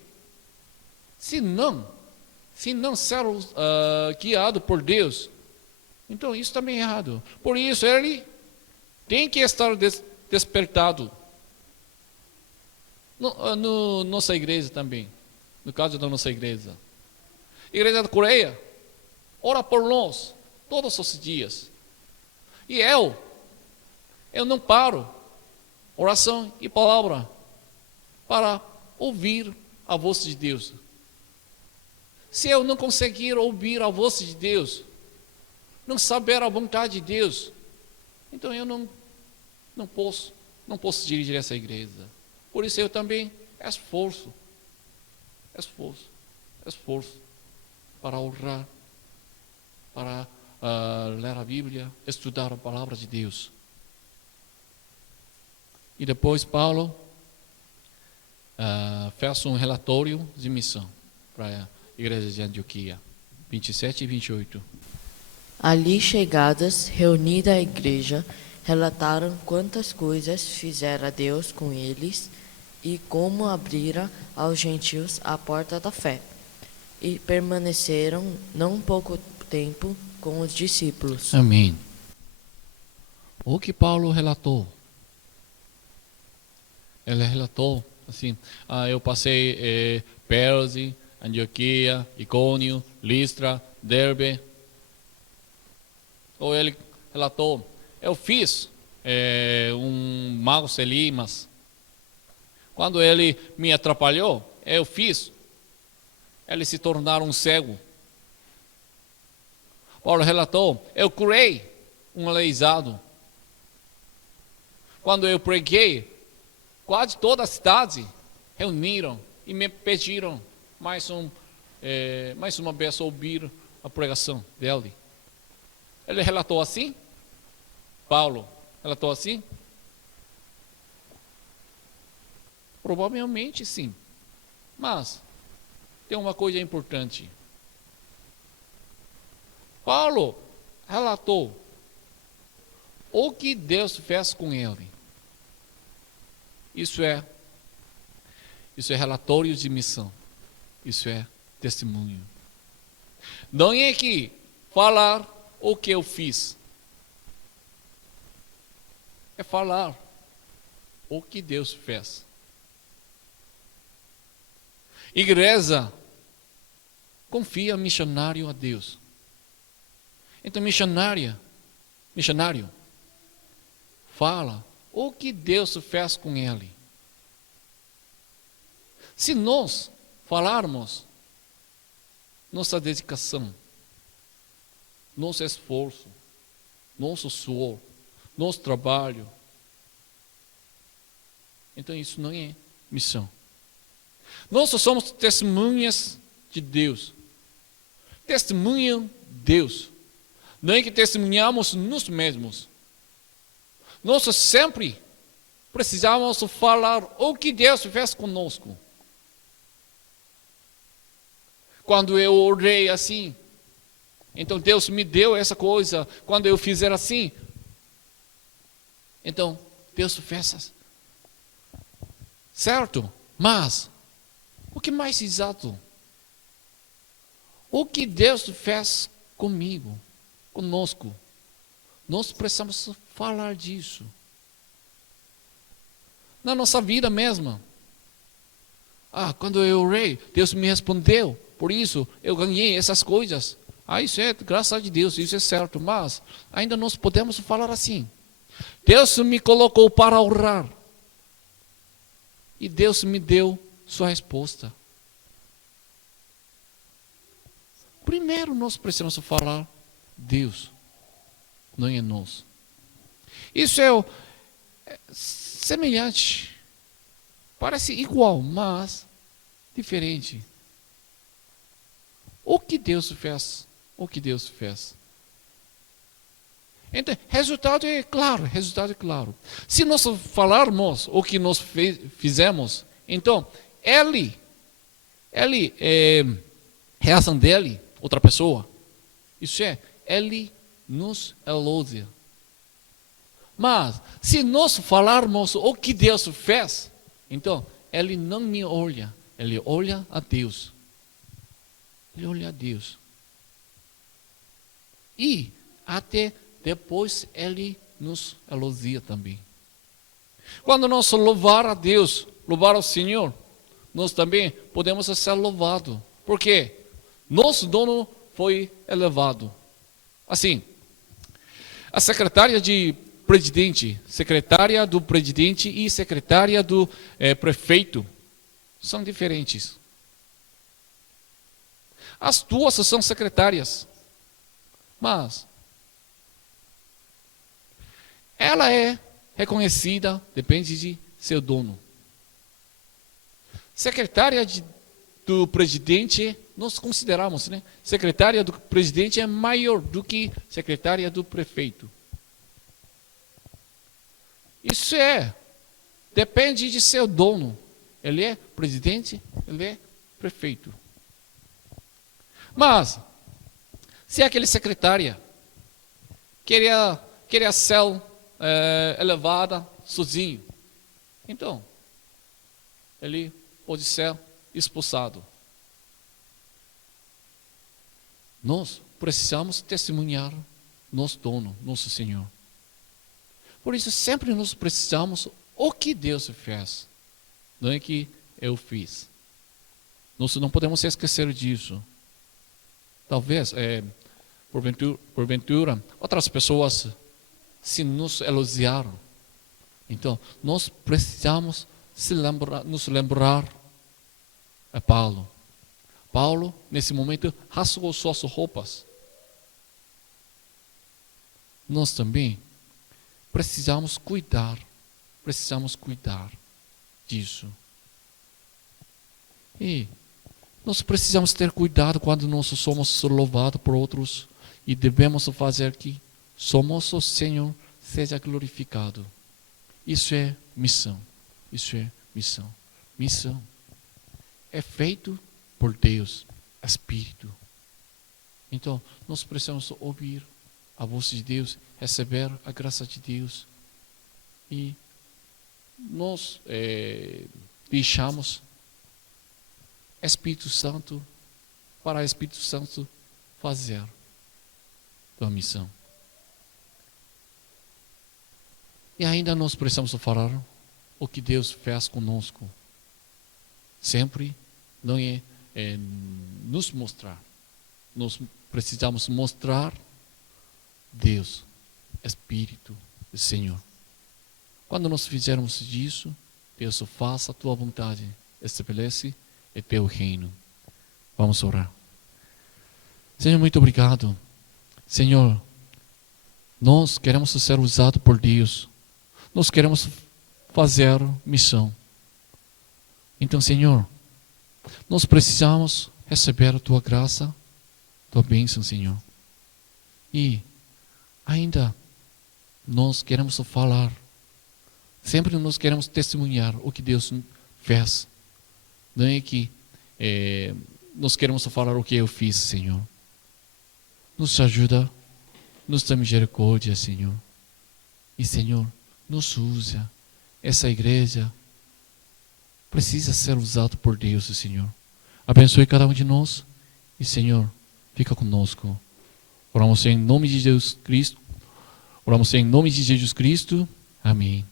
Se não ser guiado por Deus, então isso também é errado. Por isso ele tem que estar despertado. Nossa igreja também. No caso da nossa igreja. A igreja da Coreia ora por nós todos os dias. E eu não paro. Oração e palavra para ouvir a voz de Deus. Se eu não conseguir ouvir a voz de Deus, não saber a vontade de Deus, então eu não posso dirigir essa igreja. Por isso eu também esforço para orar, para ler a Bíblia, estudar a palavra de Deus. E depois Paulo fez um relatório de missão para a igreja de Antioquia, 27 e 28. Ali chegadas, reunida a igreja, relataram quantas coisas fizera Deus com eles e como abrira aos gentios a porta da fé. E permaneceram não pouco tempo com os discípulos. Amém. O que Paulo relatou? Ele relatou assim, eu passei Perse, Antioquia, Icônio, Listra, Derbe. Ou ele relatou, eu fiz um maus Elimas. Quando ele me atrapalhou, eu fiz ele se tornar um cego. Paulo relatou, eu curei um aleijado. Quando eu preguei, quase toda a cidade reuniram e me pediram mais uma vez ouvir a pregação dele. Ele relatou assim? Paulo relatou assim? Provavelmente sim. Mas tem uma coisa importante. Paulo relatou o que Deus fez com ele. Isso é relatório de missão. Isso é testemunho. Não é que falar o que eu fiz. É falar o que Deus fez. Igreja confia missionário a Deus. Então missionário fala o que Deus fez com ele. Se nós falarmos nossa dedicação, nosso esforço, nosso suor, nosso trabalho, então isso não é missão. Nós somos testemunhas de Deus. Testemunham Deus. Não é que testemunhamos nós mesmos. Nós sempre precisamos falar o que Deus fez conosco. Quando eu orei assim, então Deus me deu essa coisa. Quando eu fizer assim, então Deus fez. Certo? Mas o que mais exato? O que Deus fez comigo, conosco? Nós precisamos falar disso. Na nossa vida mesma. Quando eu orei, Deus me respondeu. Por isso, eu ganhei essas coisas. Isso é graças a Deus, isso é certo. Mas ainda nós podemos falar assim. Deus me colocou para orar. E Deus me deu sua resposta. Primeiro nós precisamos falar Deus, não é nós. Isso é semelhante, parece igual, mas diferente. O que Deus fez? O que Deus fez? Então, resultado é claro. Se nós falarmos o que nós fizemos, então, reação dele, outra pessoa, isso é, ele nos elogia. Mas, se nós falarmos o que Deus fez, então, ele não me olha, ele olha a Deus. Ele olha a Deus. E, até depois, ele nos elogia também. Quando nós louvar a Deus, louvar ao Senhor, nós também podemos ser louvados. Por quê? Nosso dono foi elevado. Assim, a secretária do presidente e secretária do prefeito são diferentes. As duas são secretárias. Mas ela é reconhecida, depende de seu dono. Secretária do presidente, nós consideramos, né? Secretária do presidente é maior do que secretária do prefeito. Isso depende de seu dono. Ele é presidente, ele é prefeito. Mas, se aquele secretária queria ser elevada sozinho, então, ele pode ser expulsado. Nós precisamos testemunhar nosso dono, nosso Senhor. Por isso, sempre nós precisamos o que Deus fez, não é que eu fiz. Nós não podemos esquecer disso. Talvez, porventura, outras pessoas se nos elogiaram. Então, nós precisamos nos lembrar a Paulo. Paulo, nesse momento, rasgou suas roupas. Nós também precisamos cuidar disso. E nós precisamos ter cuidado quando nós somos louvados por outros e devemos fazer que somos o Senhor seja glorificado. Isso é missão. Missão é feito por Deus, Espírito. Então, nós precisamos ouvir a voz de Deus, receber a graça de Deus e nós deixamos Espírito Santo para o Espírito Santo fazer a missão. E ainda nós precisamos falar o que Deus fez conosco. Sempre não é nos mostrar. Nós precisamos mostrar Deus, Espírito do Senhor. Quando nós fizermos isso, Deus faça a tua vontade, estabelece o teu reino. Vamos orar. Senhor, muito obrigado. Senhor, nós queremos ser usados por Deus. Nós queremos fazer missão. Então, Senhor, nós precisamos receber a tua graça, tua bênção, Senhor. E ainda nós queremos falar. Sempre nós queremos testemunhar o que Deus fez. Não é que nós queremos falar o que eu fiz, Senhor. Nos ajuda, nos dá misericórdia, Senhor. E, Senhor, nos usa. Essa igreja precisa ser usada por Deus, Senhor. Abençoe cada um de nós. E, Senhor, fica conosco. Oramos em nome de Jesus Cristo. Oramos em nome de Jesus Cristo. Amém.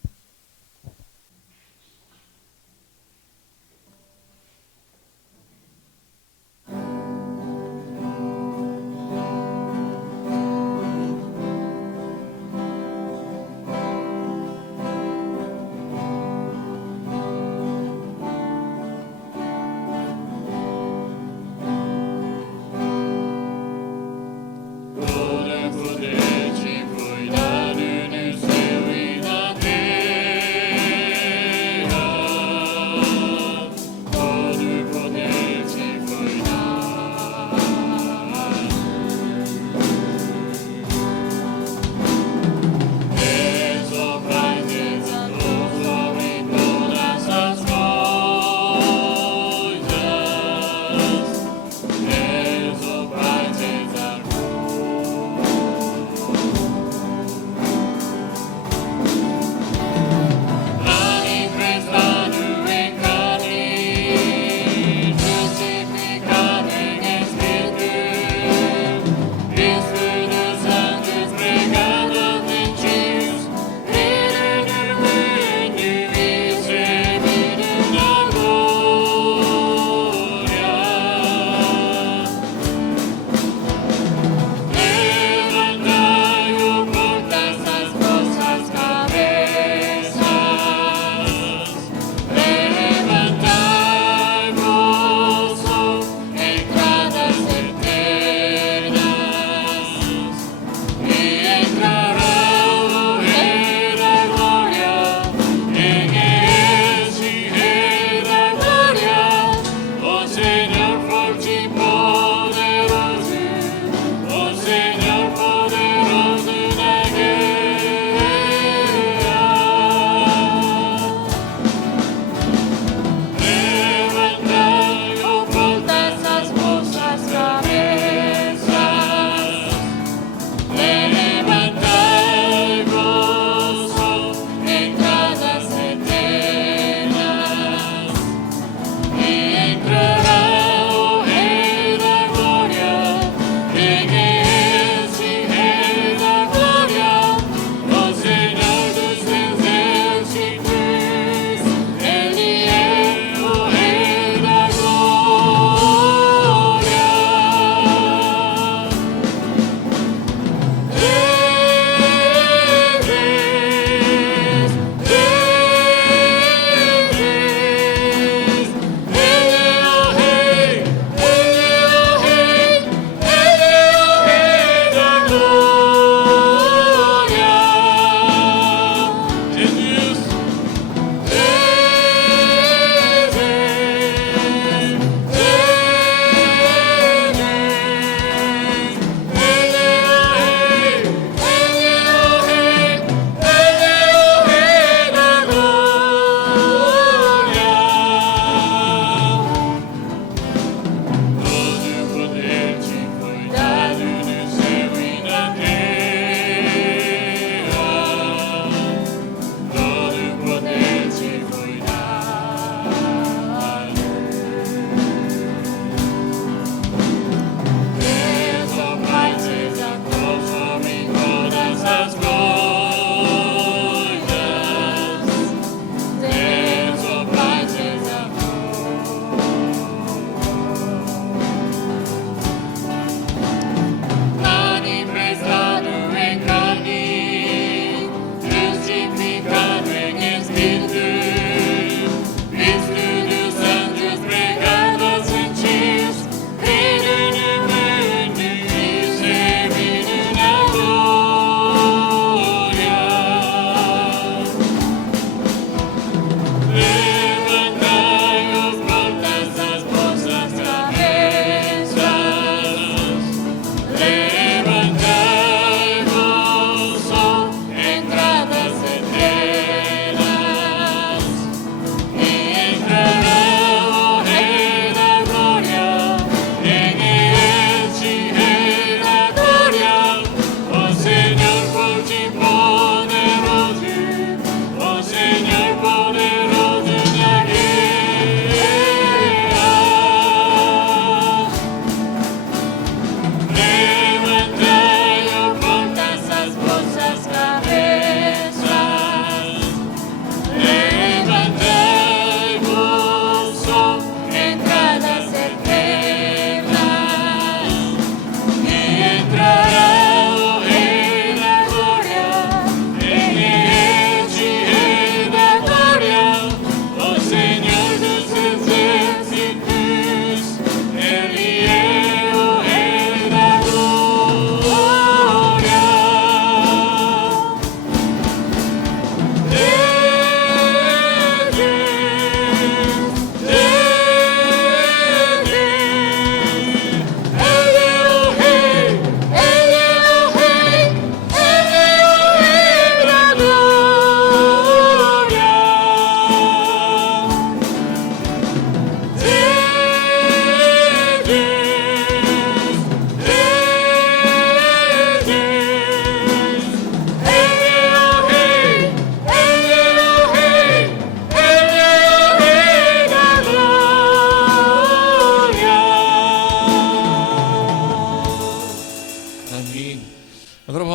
Poder, poder te cuidar no céu e na terra.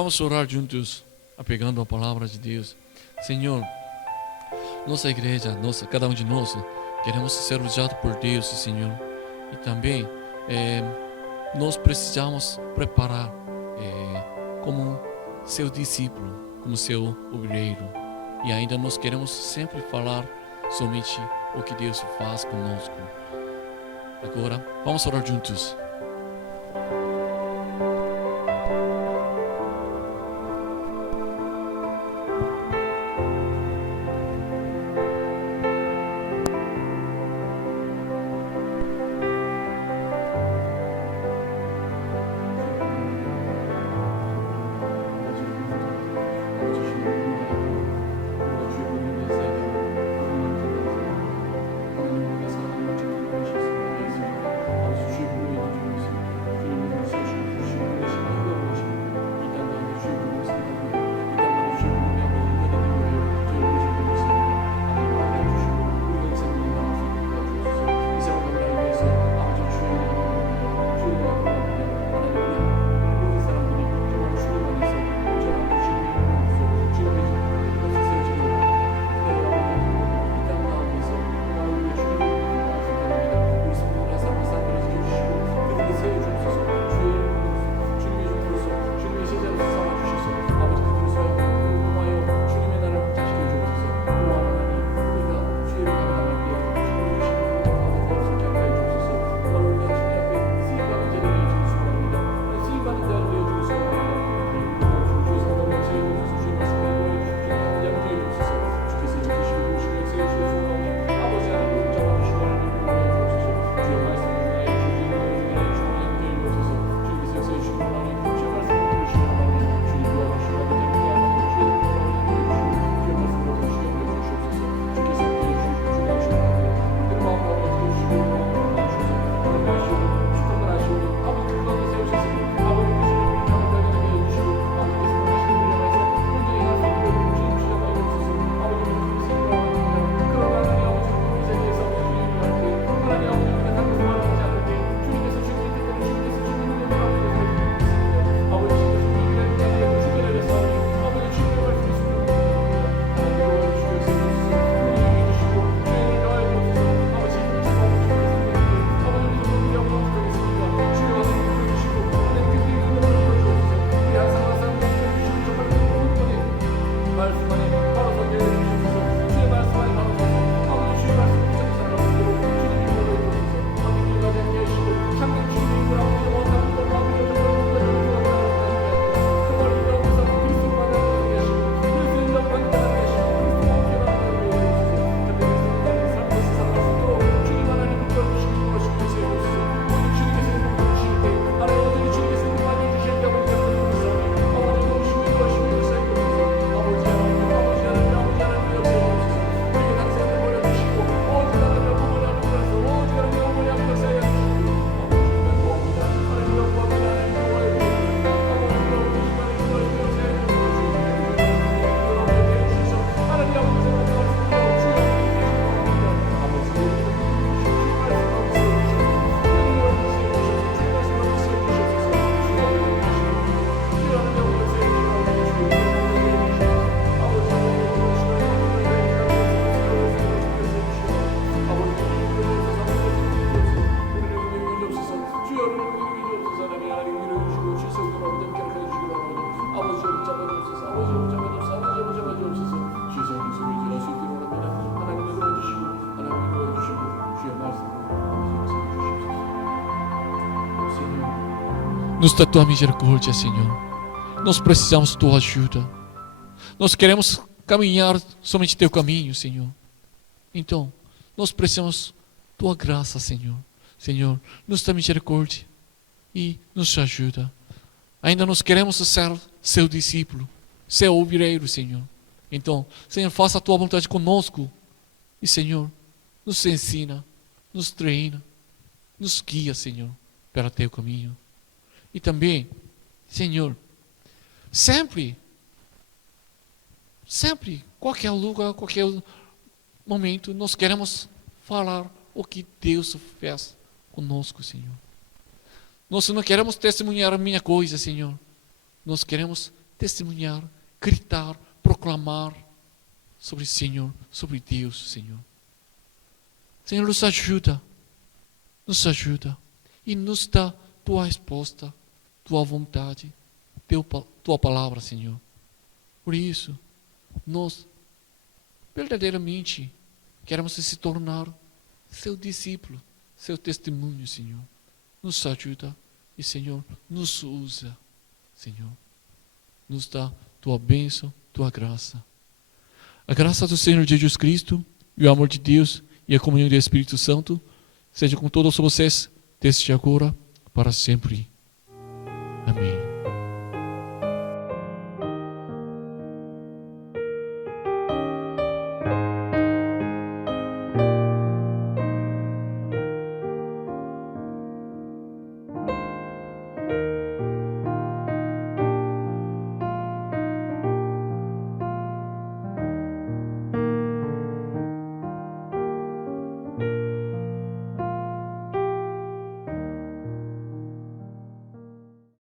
Vamos orar juntos, apegando a palavra de Deus. Senhor, nossa igreja, cada um de nós, queremos ser usados por Deus, Senhor. E também nós precisamos preparar como seu discípulo, como seu obreiro. E ainda nós queremos sempre falar somente o que Deus faz conosco. Agora, vamos orar juntos. Nos dá tua misericórdia, Senhor. Nós precisamos da tua ajuda. Nós queremos caminhar somente teu caminho, Senhor. Então, nós precisamos da tua graça, Senhor. Senhor, nos dá misericórdia e nos ajuda. Ainda nós queremos ser seu discípulo, seu obreiro, Senhor. Então, Senhor, faça a tua vontade conosco. E, Senhor, nos ensina, nos treina, nos guia, Senhor, para teu caminho. E também, Senhor, sempre, qualquer lugar, qualquer momento, nós queremos falar o que Deus fez conosco, Senhor. Nós não queremos testemunhar a minha coisa, Senhor. Nós queremos testemunhar, gritar, proclamar sobre o Senhor, sobre Deus, Senhor. Senhor, nos ajuda e nos dá tua resposta, tua vontade, tua palavra, Senhor. Por isso, nós verdadeiramente queremos se tornar seu discípulo, seu testemunho, Senhor. Nos ajuda e, Senhor, nos usa, Senhor. Nos dá tua bênção, tua graça. A graça do Senhor Jesus Cristo e o amor de Deus e a comunhão do Espírito Santo seja com todos vocês, desde agora para sempre. Amém.